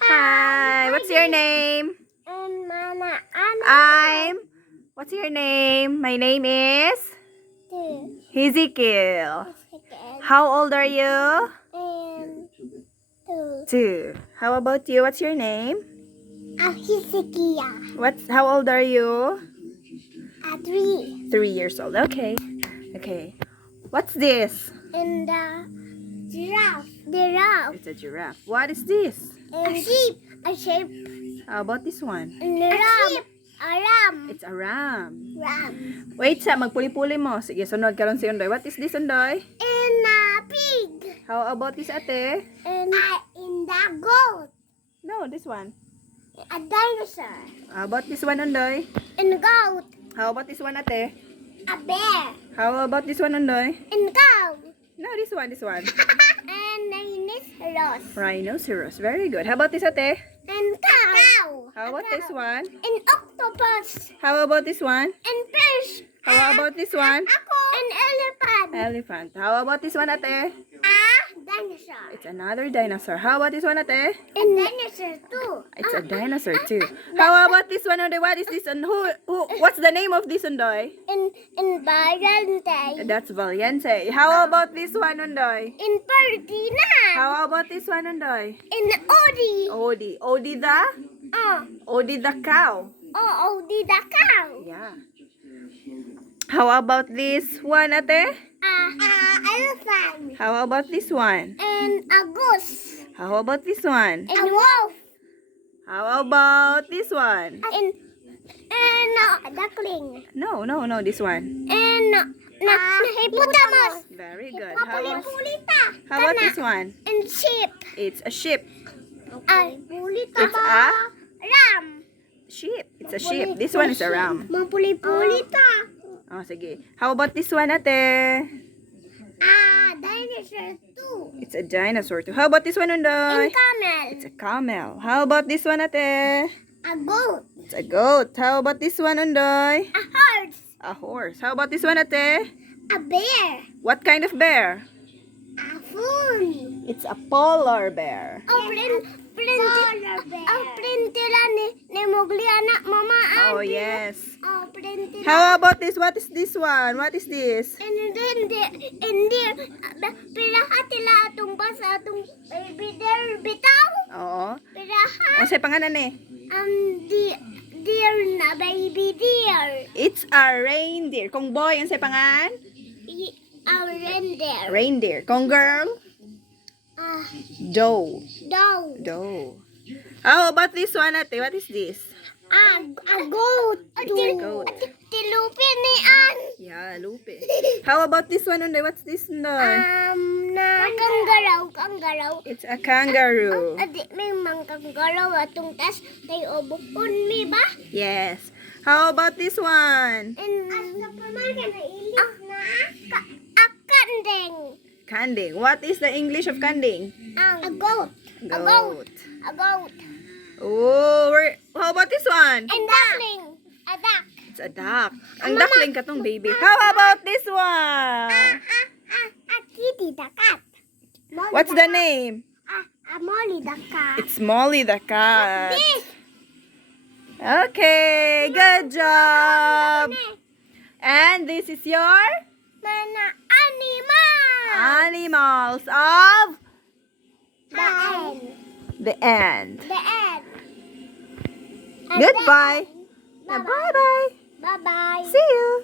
Hi, what's your name? And Mana What's your name? My name is two Ezekiel. again How old are you? and two. 2. How about you? What's your name? Hisikia. How old are you? 3 3 years old. Okay. Okay. What's this? and giraffe. Giraffe. It's a giraffe. What is this? And a sheep. A sheep. How about this one? And a ram. A ram. It's a ram. Ram. Wait sa magpuli-puli mo. Sige, sunod karon si Undoy. What is this, Undoy? And a pig. How about this, ate? And in the goat. No, this one. A dinosaur. How about this one, Undoy? And a goat. How about this one, ate? A bear. How about this one, Undoy? And cow. No, this one. And rhinoceros. Rhinoceros. Very good. How about this, ate? And cow. How about this one? And octopus. How about this one? And fish. How about this one? And elephant. Elephant. How about this one, ate? Dinosaur. It's another dinosaur. How about this one, ate? And dinosaur too. It's a dinosaur too. How about this one, Undoy? What is this? And what's the name of this, Undoy? In Barante. That's Valiente. How about this one, Undoy? In Ferdinand. How about this one, Undoy? In Odi. Odie. Odie the cow. Odi the cow. Yeah. How about this one, ate? Elephant. How about this one? And a goose. How about this one? And a wolf. How about this one? And a duckling. No, this one. And hippopotamus. Very good. Pulita. How about this one? And sheep. It's a sheep. Pulita. It's a Ram. sheep. It's a sheep. This one is a ram. Mapuli-pulita. Oh, sige. How about this one, ate? Dinosaur too. It's a dinosaur too. How about this one, Undoy? And camel. It's a camel. How about this one, ate? A goat. It's a goat. How about this one, Undoy? A horse. A horse. How about this one, ate? A bear. What kind of bear? A fool. It's a polar bear. Printila ni Mogliana mama. Oh, yes. Printila. How about this? What is this one? What is this? And then pirahatila atong basa atong baby deer bitaw. Oo. Pirahat. Ano sa pangalan eh? Deer na baby deer. It's a reindeer. Kung boy, ano sa pangalan? A reindeer. Reindeer. Kung girl? Doe. Dog. Doe. How about this one, ate? What is this? A goat. It's a goat. Tilupin ni An. Yeah, lupe. How about this one, Undoy? What's this, Undoy? Na kanggaraw. It's a kangaroo. Adi, may mga kanggaraw atong tas tayo obukon mi ba? Yes. How about this one? And sa pamagan na ilis na kandeng. Kanding. What is the English of kanding? A goat. Goat. A goat. Oh, how about this one? And duckling. A duck. It's a duck. Ang duckling ka tong baby. How about this one? A kitty the cat. What's the name? A Molly the cat. It's Molly the cat. This. Okay, good job. And this is your Mana animal. animals of The end. the end. The end. Goodbye. Bye-bye. Bye-bye. Bye-bye. See you.